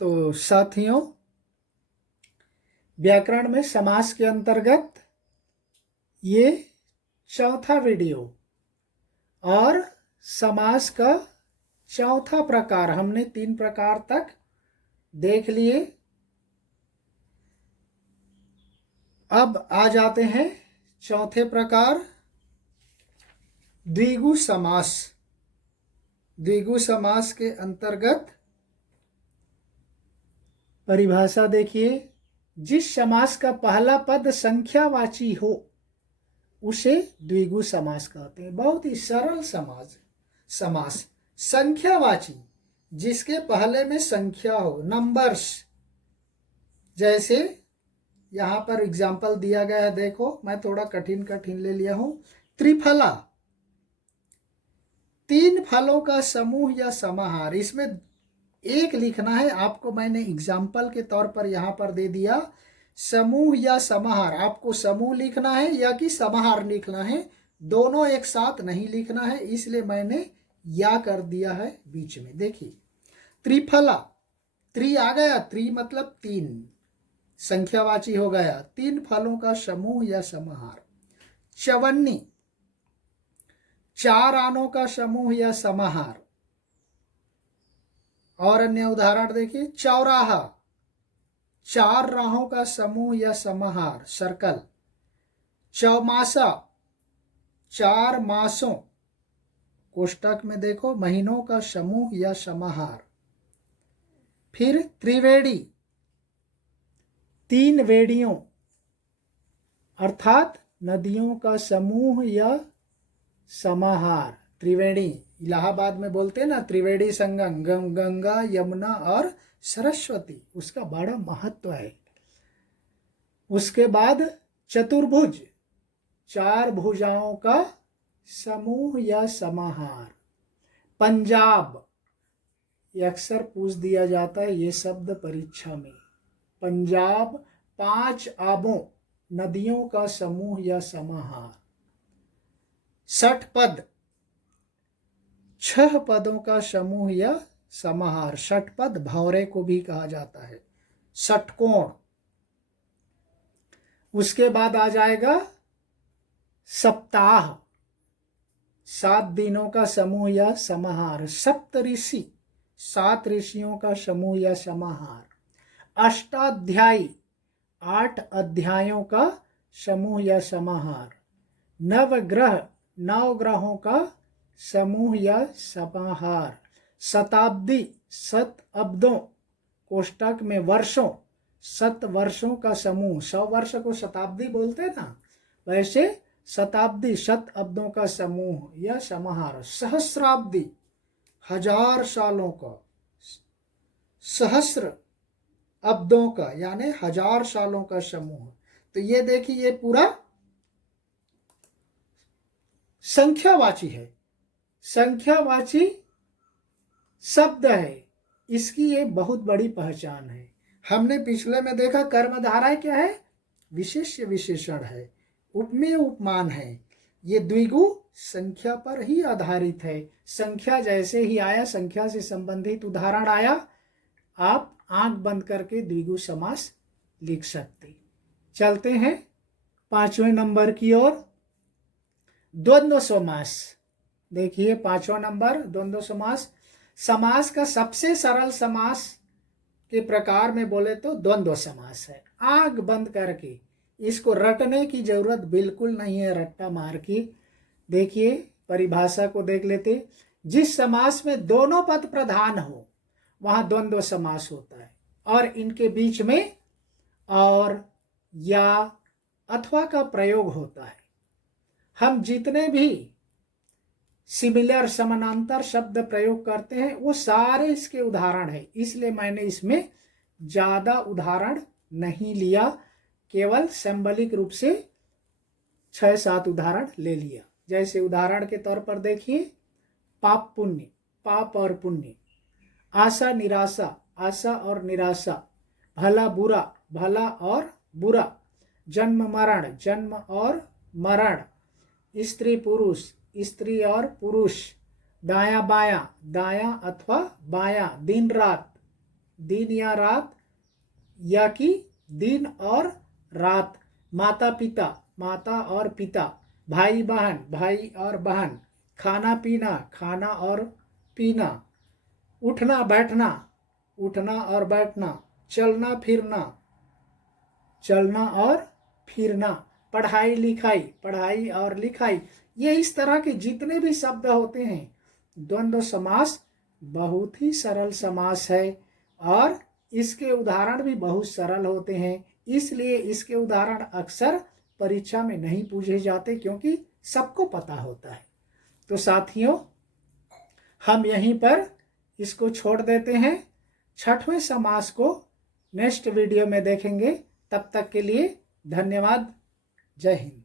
तो साथियों, व्याकरण में समास के अंतर्गत ये चौथा वीडियो और समास का चौथा प्रकार, हमने 3 प्रकार तक देख लिए। अब आ जाते हैं चौथे प्रकार, द्विगु समास। द्विगु समास के अंतर्गत परिभाषा देखिए, जिस समास का पहला पद संख्यावाची हो उसे द्विगु समास कहते हैं। बहुत ही सरल समास संख्यावाची, जिसके पहले में संख्या हो, नंबर्स। जैसे यहाँ पर एग्जाम्पल दिया गया है, देखो मैं थोड़ा कठिन ले लिया हूं। त्रिफला, 3 फलों का समूह या समाहार। इसमें एक लिखना है आपको, मैंने एग्जाम्पल के तौर पर यहाँ पर दे दिया समूह या समाहार। आपको समूह लिखना है या कि समाहार लिखना है, दोनों एक साथ नहीं लिखना है, इसलिए मैंने या कर दिया है बीच में। देखिए त्रिफला, त्रि आ गया, त्रि मतलब 3, संख्यावाची हो गया, 3 फलों का समूह या समाहार। चवन्नी, 4 आनों का समूह या समाहार। और अन्य उदाहरण देखिए, चौराहा, 4 राहों का समूह या समाहार, सर्कल। चौमासा, 4 मासों, कोष्टक में देखो, महीनों का समूह या समाहार। फिर त्रिवेणी, 3 वेड़ियों अर्थात नदियों का समूह या समाहार। त्रिवेणी, इलाहाबाद में बोलते हैं ना, त्रिवेणी संगम, गंगा, यमुना और सरस्वती, उसका बड़ा महत्व है। उसके बाद चतुर्भुज, 4 भुजाओं का समूह या समाहार। पंजाब, ये अक्सर पूछ दिया जाता है ये शब्द परीक्षा में। पंजाब, 5 आबों, नदियों का समूह या समाहार। षटपद, 6 पदों का समूह या समाहार। षटपद भौरे को भी कहा जाता है। षटकोण, उसके बाद आ जाएगा सप्ताह, 7 दिनों का समूह या समाहार। सप्तऋषि, 7 ऋषियों का समूह या समाहार। अष्टाध्यायी, 8 अध्यायों का समूह या समाहार। नवग्रह, 9 ग्रहों का समूह या समाहार। शताब्दी, 7 अब्दों, कोष्टक में वर्षों, 7 वर्षों का समूह। 100 वर्ष को शताब्दी बोलते हैं ना, वैसे शताब्दी, 7 अब्दों का समूह या समाहार। सहस्राब्दी, 1000 सालों का, सहस्र अब्दों का यानी 1000 सालों का समूह। तो ये देखिए, ये पूरा संख्यावाची है, संख्यावाची शब्द है, इसकी ये बहुत बड़ी पहचान है। हमने पिछले में देखा कर्मधारय क्या है, विशेष्य विशेषण है, उपमेय उपमान है। ये द्विगु संख्या पर ही आधारित है। संख्या जैसे ही आया, संख्या से संबंधित उदाहरण आया, आप आंख बंद करके द्विगु समास लिख सकते। चलते हैं 5वें नंबर की ओर, द्वंद्व समास। देखिए 5वां नंबर, द्वंद्व समास। समास का सबसे सरल समास के प्रकार में बोले तो द्वंद्व समास है। आंख बंद करके, इसको रटने की जरूरत बिल्कुल नहीं है, रट्टा मार के। देखिए परिभाषा को देख लेते। जिस समास में दोनों पद प्रधान हो वहां द्वंद्व समास होता है, और इनके बीच में और या अथवा का प्रयोग होता है। हम जितने भी सिमिलर, समानांतर शब्द प्रयोग करते हैं वो सारे इसके उदाहरण है, इसलिए मैंने इसमें ज्यादा उदाहरण नहीं लिया, केवल सिंबलिक रूप से 6-7 उदाहरण ले लिया। जैसे उदाहरण के तौर पर देखिए, पाप पुण्य, पाप और पुण्य। आशा निराशा, आशा और निराशा। भला बुरा, भला और बुरा। जन्म मरण, जन्म और मरण। स्त्री पुरुष, स्त्री और पुरुष। दाया बाया, दाया अथवा बाया। दिन रात, दिन या रात, या कि दिन और रात, माता पिता, माता और पिता, भाई बहन, भाई और बहन, खाना पीना, खाना और पीना, उठना बैठना, उठना और बैठना, चलना फिरना, चलना और फिरना, पढ़ाई लिखाई, पढ़ाई और लिखाई। ये इस तरह के जितने भी शब्द होते हैं, द्वंद्व समास बहुत ही सरल समास है और इसके उदाहरण भी बहुत सरल होते हैं, इसलिए इसके उदाहरण अक्सर परीक्षा में नहीं पूछे जाते क्योंकि सबको पता होता है। तो साथियों, हम यहीं पर इसको छोड़ देते हैं। छठवें समास को नेक्स्ट वीडियो में देखेंगे। तब तक के लिए धन्यवाद। जय हिंद।